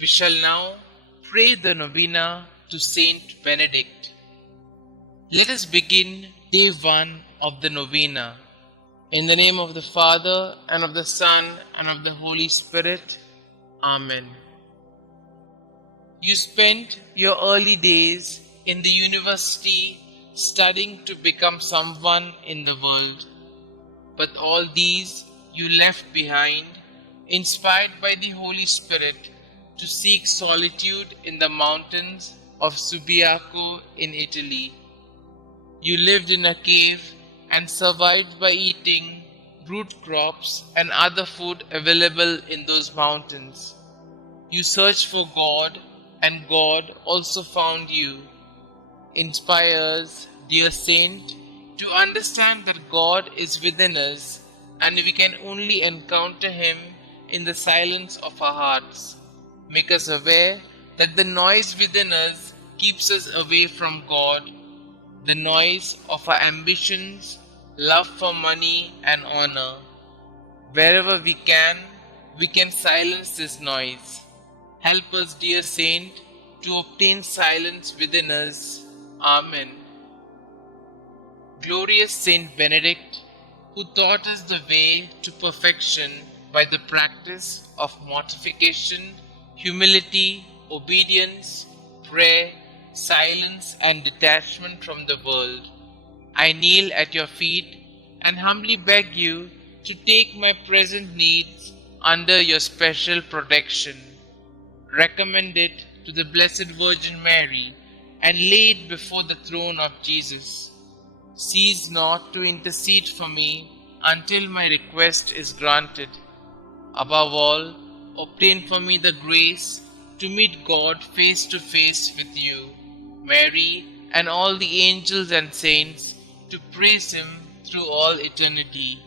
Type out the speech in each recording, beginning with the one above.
We shall now pray the Novena to Saint Benedict. Let us begin day 1 of the Novena. In the name of the Father, and of the Son, and of the Holy Spirit. Amen. You spent your early days in the university studying to become someone in the world. But all these you left behind, inspired by the Holy Spirit, to seek solitude in the mountains of Subiaco in Italy. You lived in a cave and survived by eating root crops and other food available in those mountains. You searched for God, and God also found you. Inspire us, dear Saint, to understand that God is within us and we can only encounter Him in the silence of our hearts. Make us aware that the noise within us keeps us away from God, the noise of our ambitions, love for money and honor. Wherever we can silence this noise. Help us, dear Saint, to obtain silence within us. Amen. Glorious Saint Benedict, who taught us the way to perfection by the practice of mortification, humility, obedience, prayer, silence, and detachment from the world, I kneel at your feet and humbly beg you to take my present needs under your special protection. Recommend it to the Blessed Virgin Mary and lay it before the throne of Jesus. Cease not to intercede for me until my request is granted. Above all, obtain for me the grace to meet God face to face with you, Mary, and all the angels and saints, to praise Him through all eternity.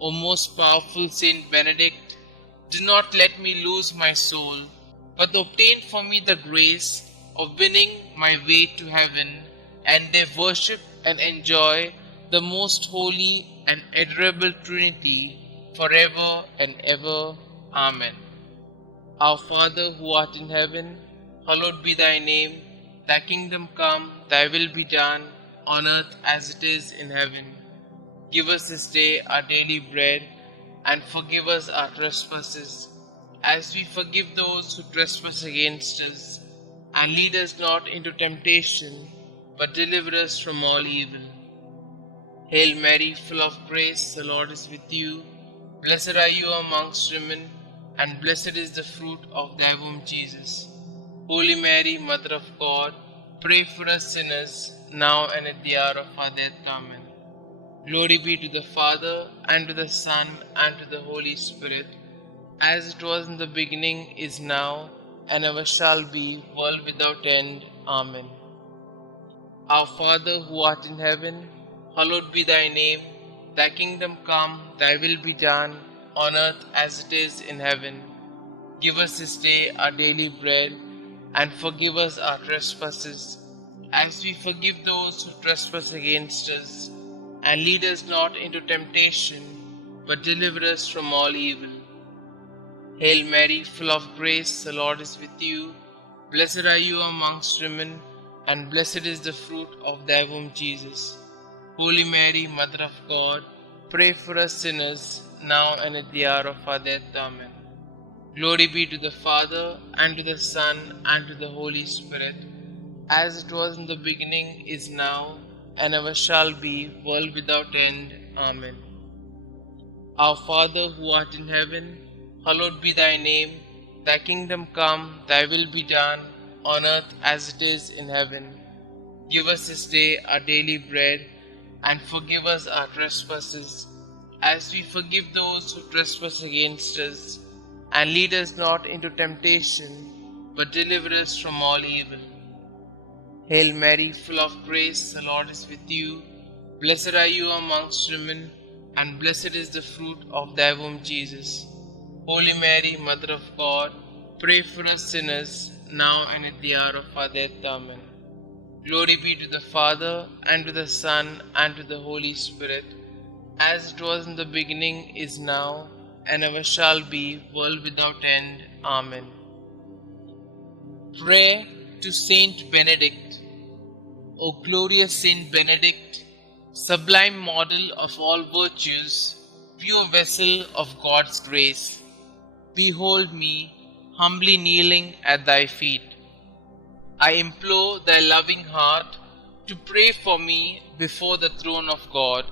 O most powerful Saint Benedict, do not let me lose my soul, but obtain for me the grace of winning my way to heaven, and there worship and enjoy the most holy and adorable Trinity forever and ever. Amen. Our Father who art in heaven, hallowed be thy name. Thy kingdom come, thy will be done, on earth as it is in heaven. Give us this day our daily bread, and forgive us our trespasses, as we forgive those who trespass against us. And lead us not into temptation, but deliver us from all evil. Hail Mary, full of grace, the Lord is with you. Blessed are you amongst women, and blessed is the fruit of thy womb, Jesus. Holy Mary, Mother of God, pray for us sinners, now and at the hour of our death. Amen. Glory be to the Father, and to the Son, and to the Holy Spirit, as it was in the beginning, is now, and ever shall be, world without end. Amen. Our Father who art in heaven, hallowed be thy name. Thy kingdom come, thy will be done, on earth as it is in heaven. Give us this day our daily bread, and forgive us our trespasses, as we forgive those who trespass against us. And lead us not into temptation, but deliver us from all evil. Hail Mary, full of grace, the Lord is with you. Blessed are you amongst women, and blessed is the fruit of thy womb, Jesus. Holy Mary, Mother of God, pray for us sinners, now and at the hour of our death. Amen. Glory be to the Father, and to the Son, and to the Holy Spirit, as it was in the beginning, is now, and ever shall be, world without end. Amen. Our Father who art in heaven, hallowed be thy name. Thy kingdom come, thy will be done, on earth as it is in heaven. Give us this day our daily bread, and forgive us our trespasses, as we forgive those who trespass against us. And lead us not into temptation, but deliver us from all evil. Hail Mary, full of grace, the Lord is with you. Blessed are you amongst women, and blessed is the fruit of thy womb, Jesus. Holy Mary, Mother of God, pray for us sinners, now and at the hour of our death. Amen. Glory be to the Father, and to the Son, and to the Holy Spirit, as it was in the beginning, is now, and ever shall be, world without end. Amen. Prayer to Saint Benedict. O glorious Saint Benedict, sublime model of all virtues, pure vessel of God's grace, behold me, humbly kneeling at thy feet. I implore thy loving heart to pray for me before the throne of God.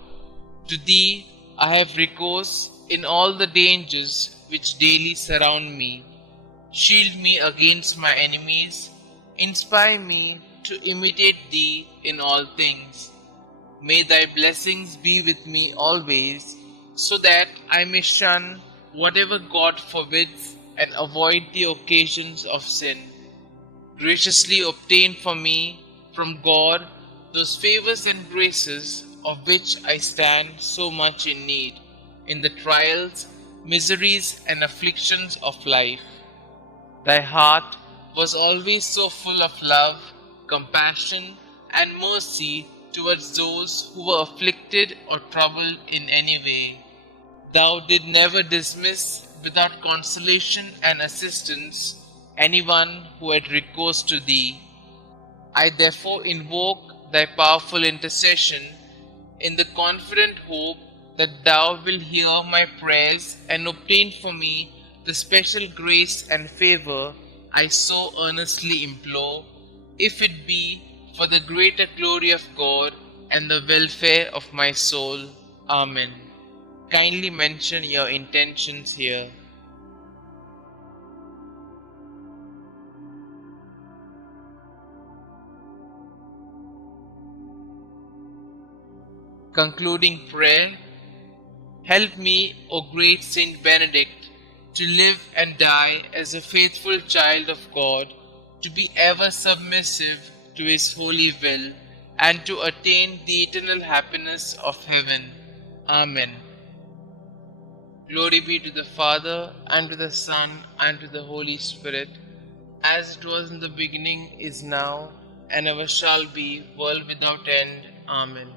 To thee I have recourse in all the dangers which daily surround me. Shield me against my enemies, inspire me to imitate thee in all things. May thy blessings be with me always, so that I may shun whatever God forbids and avoid the occasions of sin. Graciously obtain for me from God those favors and graces of which I stand so much in need in the trials, miseries, and afflictions of life. Thy heart was always so full of love, compassion, and mercy towards those who were afflicted or troubled in any way. Thou did never dismiss without consolation and assistance anyone who had recourse to thee. I therefore invoke thy powerful intercession in the confident hope that thou wilt hear my prayers and obtain for me the special grace and favor I so earnestly implore, if it be for the greater glory of God and the welfare of my soul. Amen. Kindly mention your intentions here. Concluding prayer. Help me, O great Saint Benedict, to live and die as a faithful child of God, to be ever submissive to His holy will, and to attain the eternal happiness of heaven. Amen. Glory be to the Father, and to the Son, and to the Holy Spirit, as it was in the beginning, is now, and ever shall be, world without end. Amen.